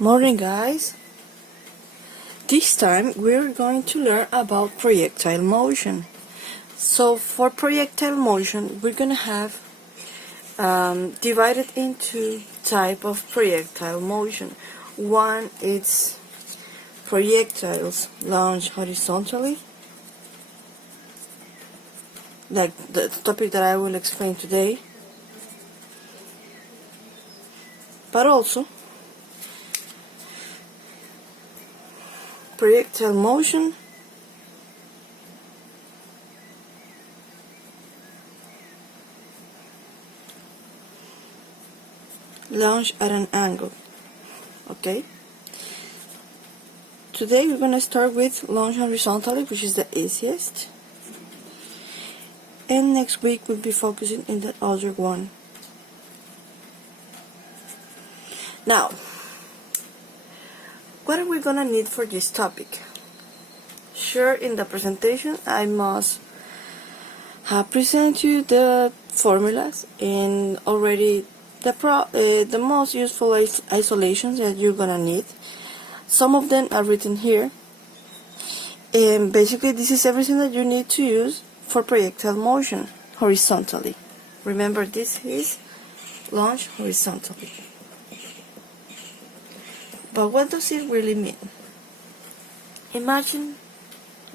Morning, guys. This time we're going to learn about projectile motion. So for projectile motion, we're going to have divided into type of projectile motion. One is projectiles launch horizontally, like the topic that I will explain today, but also projectile motion launch at an angle. Okay, today we're going to start with launch horizontally, which is the easiest, and next week we'll be focusing in the other one. Now, what are we gonna need for this topic? Sure, in the presentation I must present you the formulas and already the most useful isolations that you're gonna need. Some of them are written here, and basically this is everything that you need to use for projectile motion horizontally. Remember, this is launch horizontally. But what does it really mean?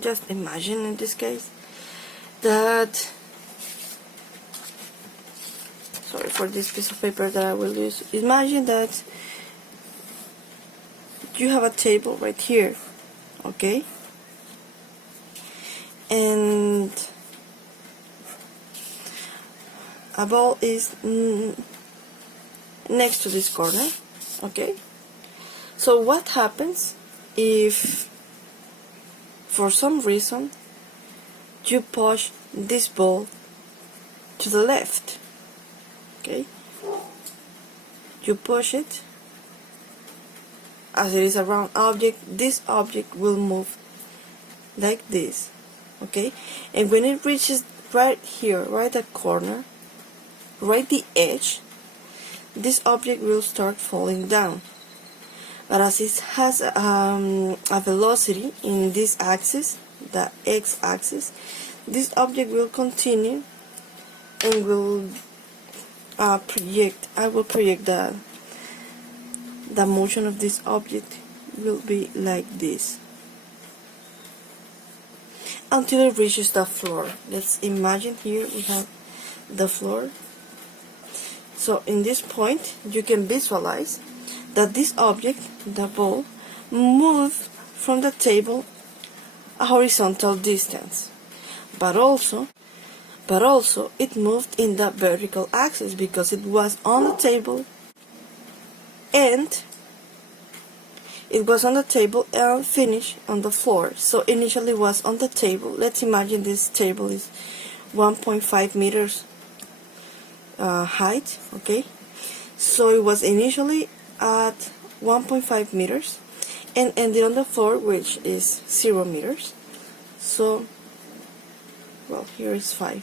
Just imagine in this case, that, sorry for this piece of paper that I will use, imagine that you have a table right here, okay? And a ball is next to this corner, okay? So what happens if, for some reason, you push this ball to the left? Okay, you push it. As it is a round object, this object will move like this. Okay, and when it reaches right here, right at corner, right the edge, this object will start falling down. But as it has a velocity in this axis, the x-axis, this object will continue and will project. I will project the motion of this object will be like this until it reaches the floor. Let's imagine here we have the floor. So in this point, you can visualize that this object, the ball, moved from the table a horizontal distance, but also it moved in the vertical axis because it was on the table and finished on the floor. So initially it was on the table. Let's imagine this table is 1.5 meters height, okay? So it was initially at 1.5 meters and ended on the floor, which is 0 meters. So, well, here is 5.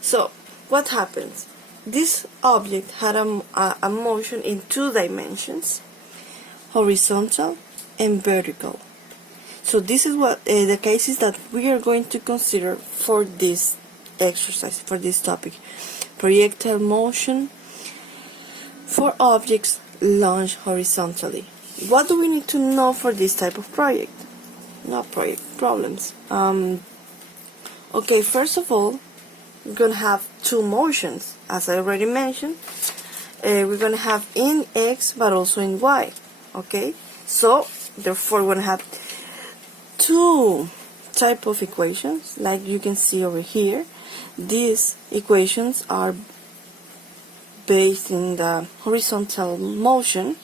So what happens? This object had a motion in 2 dimensions, horizontal and vertical. So this is what the cases that we are going to consider for this exercise, for this topic: projectile motion for objects launched horizontally. What do we need to know for this type of project? Not project, problems. Okay, first of all, we're going to have 2 motions, as I already mentioned. We're going to have in X, but also in Y. Okay, so therefore we're going to have 2 type of equations, like you can see over here. These equations are based in the horizontal motion.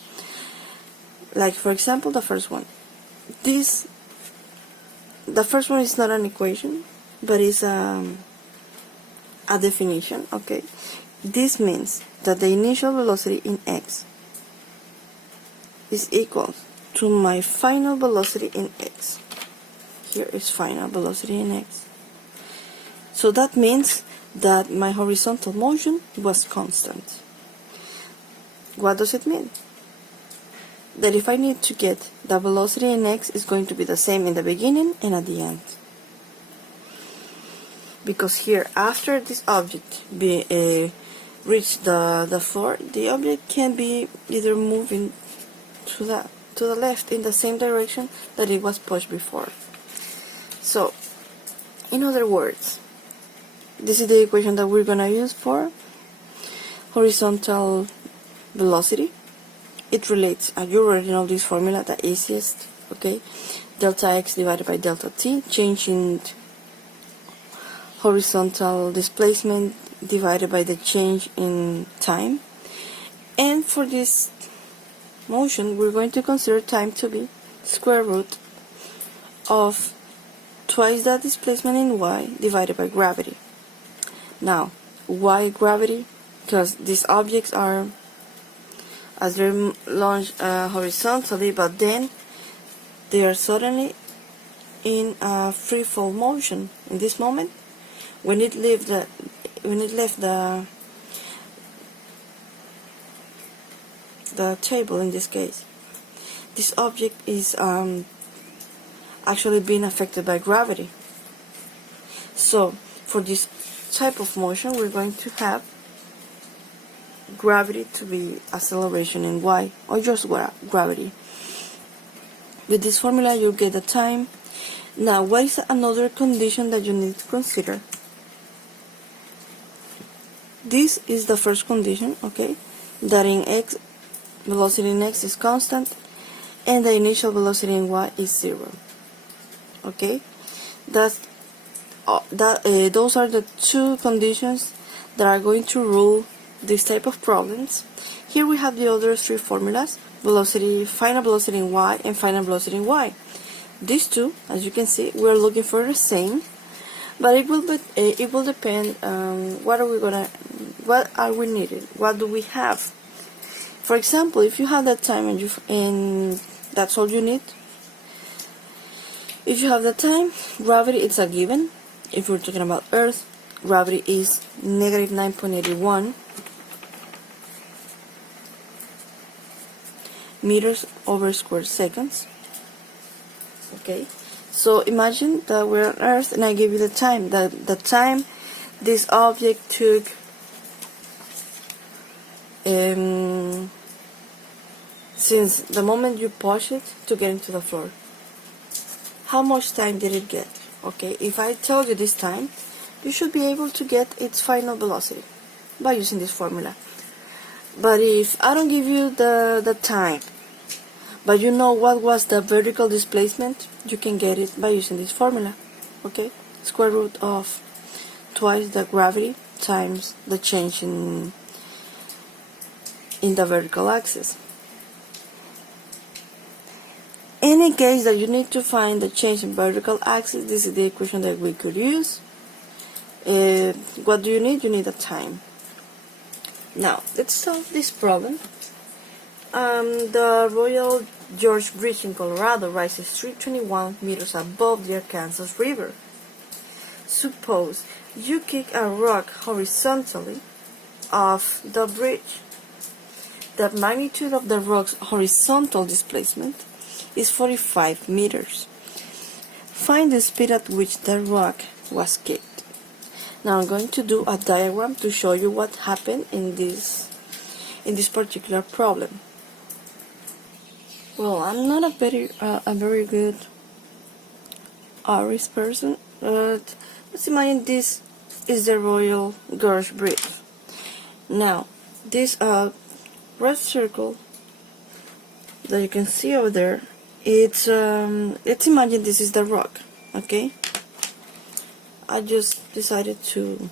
Like, for example, the first one. The first one is not an equation, but is a definition. Okay, this means that the initial velocity in x is equal to my final velocity in x. Here is final velocity in x. So that means that my horizontal motion was constant. What does it mean? that if I need to get the velocity in x, is going to be the same in the beginning and at the end. Because here, after this object reach the floor, the object can be either moving to the left in the same direction that it was pushed before. So, in other words, this is the equation that we're gonna use for horizontal velocity. It relates, you already know this formula, the easiest, okay? Delta x divided by delta t, change in horizontal displacement divided by the change in time. And for this motion, we're going to consider time to be square root of twice the displacement in y divided by gravity. Now, why gravity? Because these objects are, as they're launched horizontally, but then they are suddenly in a free fall motion. In this moment, when it left the table, in this case, this object is actually being affected by gravity. So for this type of motion, we're going to have gravity to be acceleration in y, or just gravity. With this formula, you get the time. Now, what is another condition that you need to consider? This is the first condition, okay, that in x, velocity in x is constant and the initial velocity in y is 0. Okay, those are the two conditions that are going to rule this type of problems. Here we have the other three formulas: velocity, final velocity in y, and final velocity in y. These two, as you can see, we're looking for the same, but it will depend what are we needed, what do we have. For example, if you have that time and that's all you need. If you have the time, gravity is a given. If we're talking about Earth, gravity is negative 9.81 meters over square seconds. Okay, so imagine that we're on Earth and I give you the time. The time this object took since the moment you push it to get into the floor. How much time did it get? Okay, if I tell you this time, you should be able to get its final velocity by using this formula. But if I don't give you the time, but you know what was the vertical displacement, you can get it by using this formula. Okay, square root of twice the gravity times the change in the vertical axis. In case that you need to find the change in vertical axis, this is the equation that we could use. What do you need? You need a time. Now, let's solve this problem. The Royal George Bridge in Colorado rises 321 meters above the Arkansas River. Suppose you kick a rock horizontally off the bridge. The magnitude of the rock's horizontal displacement is 45 meters. Find the speed at which the rock was kicked. Now I'm going to do a diagram to show you what happened in this particular problem. Well, I'm not a very good artist person, but let's imagine this is the Royal Gorge Bridge. Now, this red circle that you can see over there, it's let's imagine this is the rock. Okay, I just decided to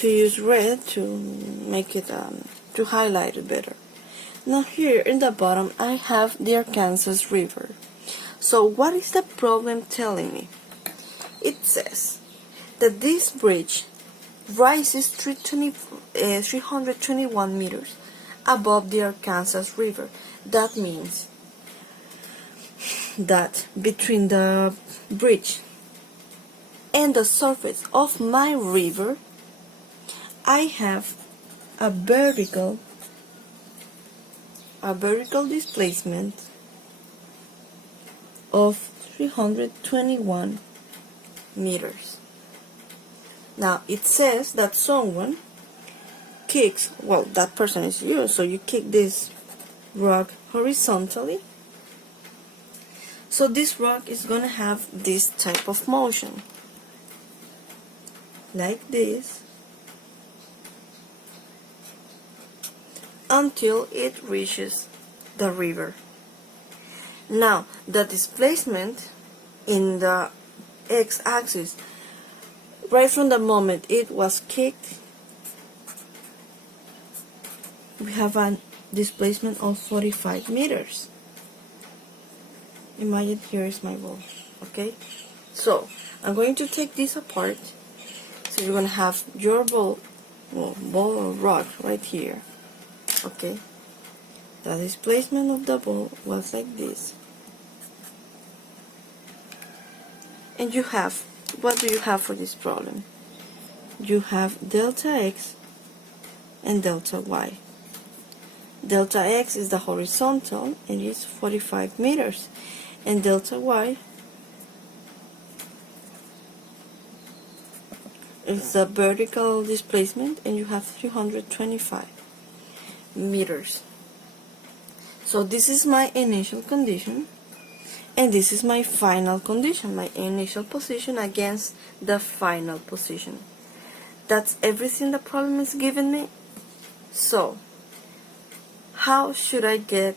use red to make it to highlight it better. Now here in the bottom I have the Arkansas River. So what is the problem telling me? It says that this bridge rises 321 meters above the Arkansas River. That means that between the bridge and the surface of my river, I have a vertical a vertical displacement of 321 meters. Now it says that someone kicks, well, that person is you, so you kick this rock horizontally. So this rock is going to have this type of motion, like this, until it reaches the river. Now, the displacement in the x-axis, right from the moment it was kicked, we have a displacement of 45 meters. Imagine here is my ball, okay? So, I'm going to take this apart. So you're going to have your ball, well, ball or rock right here, okay? The displacement of the ball was like this. And you have, what do you have for this problem? You have delta x and delta y. Delta x is the horizontal and it's 45 meters. And delta y is the vertical displacement, and you have 325 meters. So this is my initial condition, and this is my final condition, my initial position against the final position. That's everything the problem is giving me. So how should I get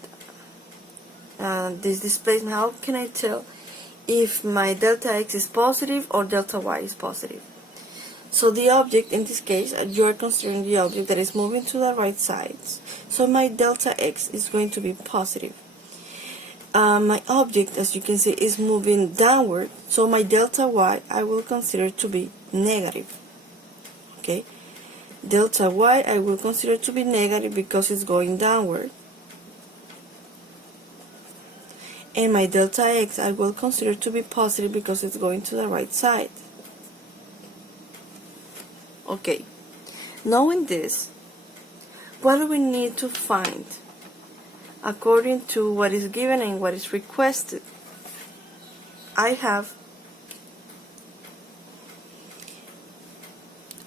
this displacement? How can I tell if my delta x is positive or delta y is positive? So the object, in this case, you are considering the object that is moving to the right side. So my delta x is going to be positive. My object, as you can see, is moving downward. So my delta y I will consider to be negative. Okay, delta y I will consider to be negative because it's going downward. And my delta x I will consider to be positive because it's going to the right side. Okay, knowing this, what do we need to find according to what is given and what is requested? I have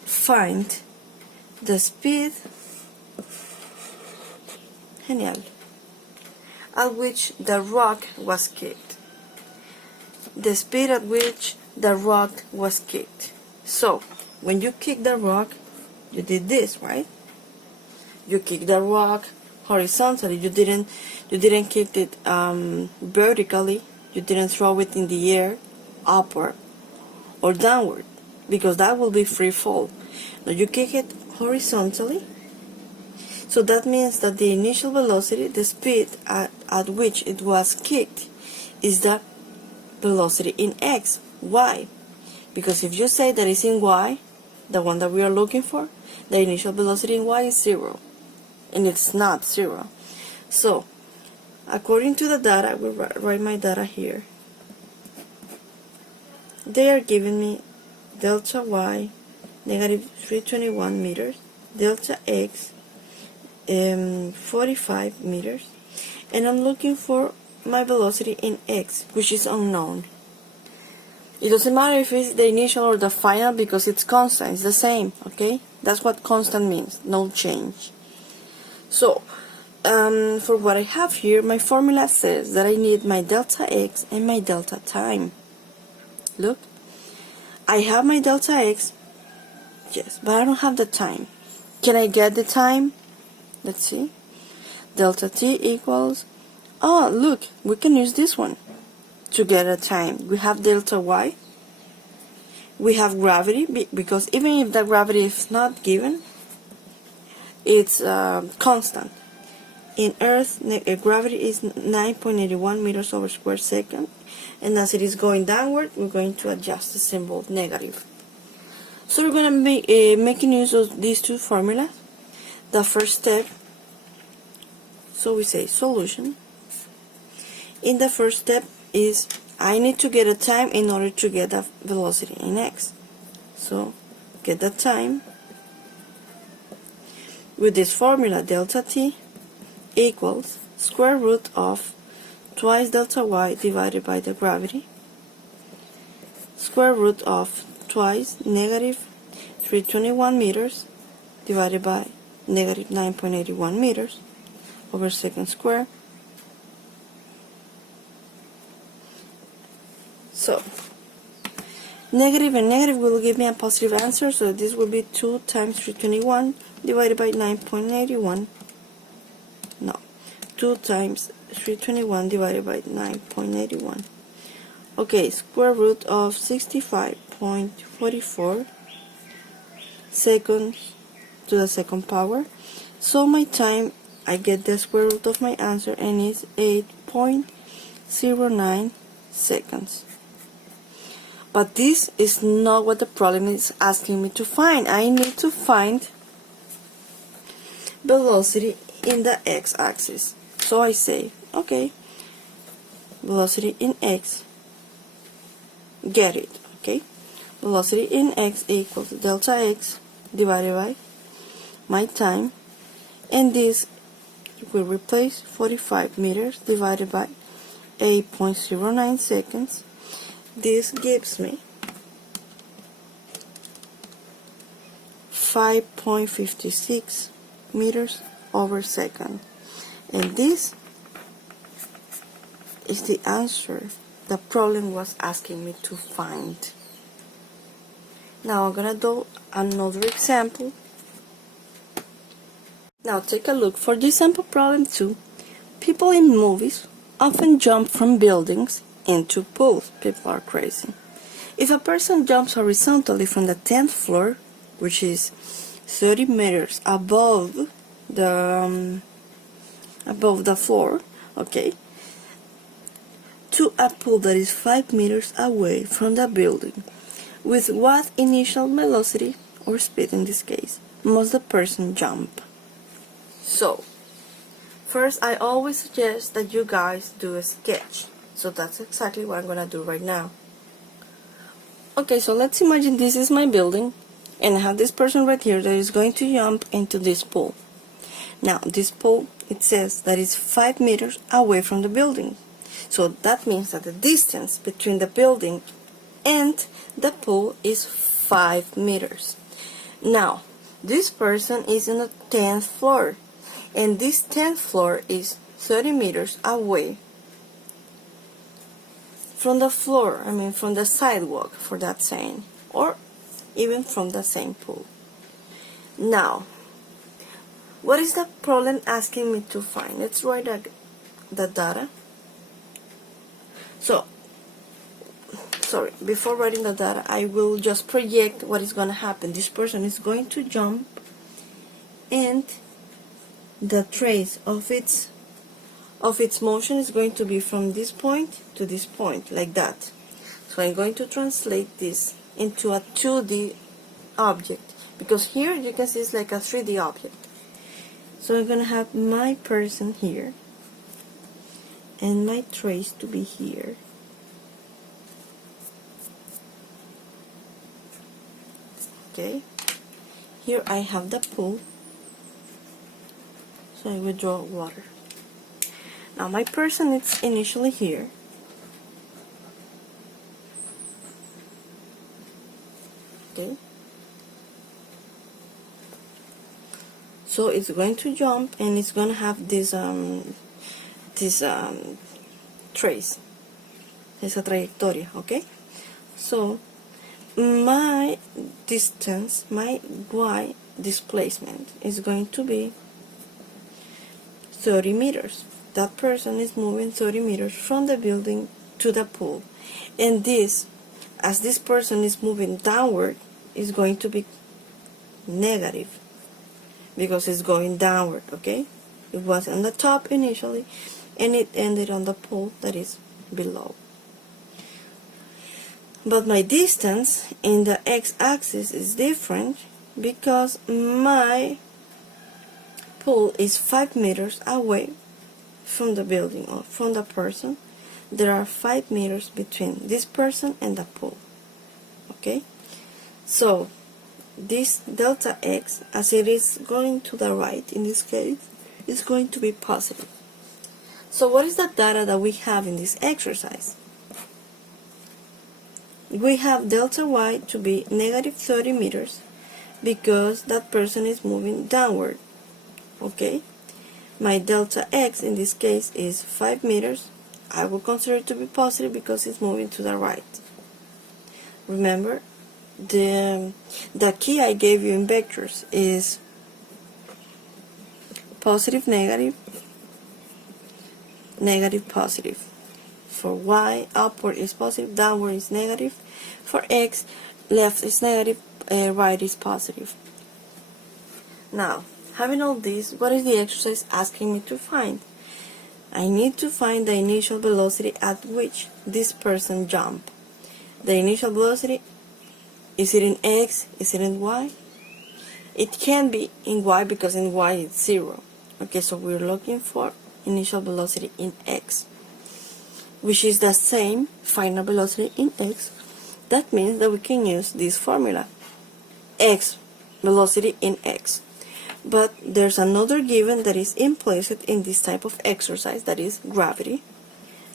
find the speed, genial, at which the rock was kicked. The speed at which the rock was kicked. So, when you kick the rock, you did this, right? You kick the rock horizontally. You didn't kick it vertically. You didn't throw it in the air, upward or downward, because that will be free fall. Now you kick it horizontally. So that means that the initial velocity, the speed at which it was kicked, is the velocity in x. Why? Because if you say that it's in y, the one that we are looking for, the initial velocity in y is 0. And it's not 0. So, according to the data, I will write my data here. They are giving me delta y, negative 321 meters, delta x, 45 meters, and I'm looking for my velocity in x, which is unknown. It doesn't matter if it's the initial or the final because it's constant, it's the same, okay? That's what constant means, no change. So, for what I have here, my formula says that I need my delta x and my delta time. Look, I have my delta x, yes, but I don't have the time. Can I get the time? Let's see. Delta t equals, oh look, we can use this one to get a time. We have delta y, we have gravity, because even if the gravity is not given, it's constant. In Earth, gravity is 9.81 meters over square second, and as it is going downward, we're going to adjust the symbol negative. So we're going to be making use of these two formulas. The first step, so we say solution. In the first step is I need to get a time in order to get a velocity in x. So get the time with this formula, delta t equals square root of twice delta y divided by the gravity, square root of twice negative 321 meters divided by negative 9.81 meters over second square. So negative and negative will give me a positive answer, so this will be 2 times 321 divided by 9.81. No, 2 times 321 divided by 9.81. Okay, square root of 65.44 seconds to the second power. So my time, I get the square root of my answer, and it's 8.09 seconds. But this is not what the problem is asking me to find. I need to find velocity in the x-axis. So I say, okay, velocity in x, get it, okay? Velocity in x equals delta x divided by my time, and this will replace 45 meters divided by 8.09 seconds. This gives me 5.56 meters over second, and this is the answer the problem was asking me to find. Now I'm gonna do another example. Now take a look for this sample problem 2. People in movies often jump from buildings into pools. People are crazy. If a person jumps horizontally from the 10th floor, which is 30 meters above the floor, okay, to a pool that is 5 meters away from the building, with what initial velocity, or speed in this case, must the person jump? So, first I always suggest that you guys do a sketch. So that's exactly what I'm gonna do right now. Okay, so let's imagine this is my building, and I have this person right here that is going to jump into this pool. Now, this pool, it says that it's 5 meters away from the building. So that means that the distance between the building and the pool is 5 meters. Now, this person is on the 10th floor, and this 10th floor is 30 meters away from the floor, from the sidewalk, for that saying, or even from the same pool. Now, what is the problem asking me to find? Let's write the data. So, sorry, before writing the data, I will just project what is going to happen. This person is going to jump, and the trace of its motion is going to be from this point to this point, like that. So I'm going to translate this into a 2D object, because here you can see it's like a 3D object. So I'm going to have my person here, and my trace to be here. Okay, here I have the pool, so I will draw water. Now my person is initially here, okay, so it's going to jump, and it's going to have this trace, esa trayectoria, okay. So my distance, my y displacement is going to be 30 meters. That person is moving 30 meters from the building to the pool, and this, as this person is moving downward, is going to be negative, because it's going downward, okay. It was on the top initially, and it ended on the pool that is below. But my distance in the x-axis is different, because my pool is 5 meters away from the building, or from the person. There are 5 meters between this person and the pool, okay. So this delta x, as it is going to the right in this case, is going to be positive. So what is the data that we have in this exercise? We have delta y to be negative 30 meters because that person is moving downward. Okay? My delta x in this case is 5 meters. I will consider it to be positive because it's moving to the right. Remember, the key I gave you in vectors is positive, negative, negative, positive. For y, upward is positive, downward is negative. For x, left is negative, right is positive. Now, having all this, what is the exercise asking me to find? I need to find the initial velocity at which this person jumped. The initial velocity, is it in x, is it in y? It can be in y because in y it's 0. Okay, so we're looking for initial velocity in x, which is the same final velocity in x. That means that we can use this formula, x velocity in x. But there's another given that is implicit in this type of exercise, that is gravity,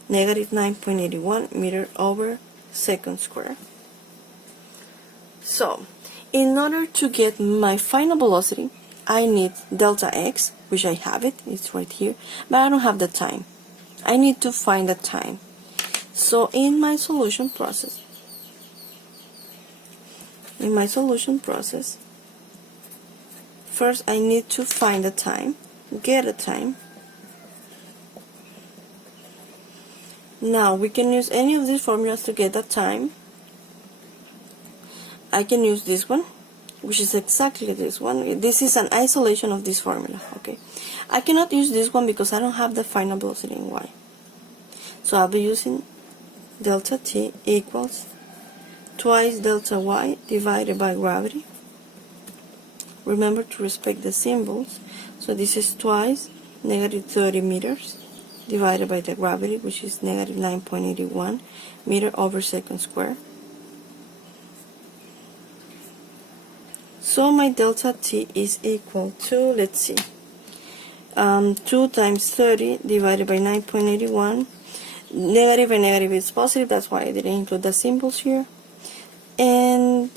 negative 9.81 meter over second square. So, in order to get my final velocity, I need delta x, which I have it, it's right here, but I don't have the time. I need to find the time. So in my solution process, first I need to find a time, get a time. Now we can use any of these formulas to get a time. I can use this one, which is exactly this one. This is an isolation of this formula, okay? I cannot use this one because I don't have the final velocity in y. So I'll be using delta t equals twice delta y divided by gravity. Remember to respect the symbols. So this is twice negative 30 meters divided by the gravity, which is negative 9.81 meter over second square. So my delta t is equal to, let's see, 2 times 30 divided by 9.81. Negative and negative is positive, that's why I didn't include the symbols here. And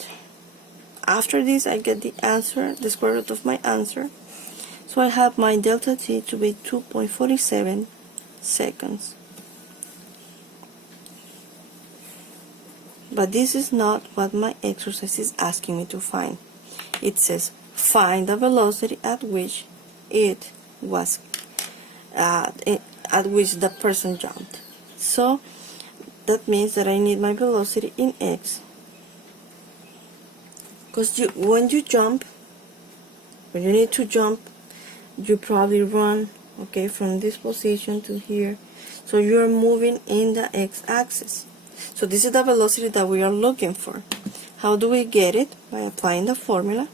after this I get the answer, the square root of my answer. So I have my delta t to be 2.47 seconds. But this is not what my exercise is asking me to find. It says find the velocity at which it was at which the person jumped. So that means that I need my velocity in x, because when you need to jump, you probably run, okay, from this position to here, so you're moving in the x-axis. So this is the velocity that we are looking for. How do we get it? By applying the formula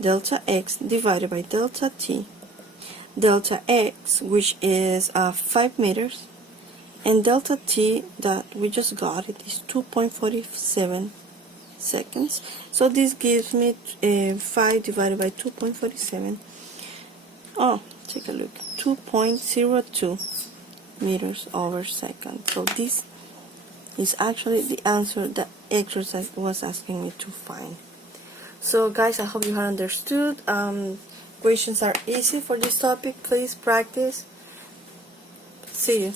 delta x divided by delta t. Delta x, which is 5 meters, and delta t that we just got, it is 2.47 seconds. So this gives me 5 divided by 2.47. Oh, take a look, 2.02 meters over second. So this is actually the answer the exercise was asking me to find. So guys, I hope you have understood. Questions are easy for this topic. Please practice. See you.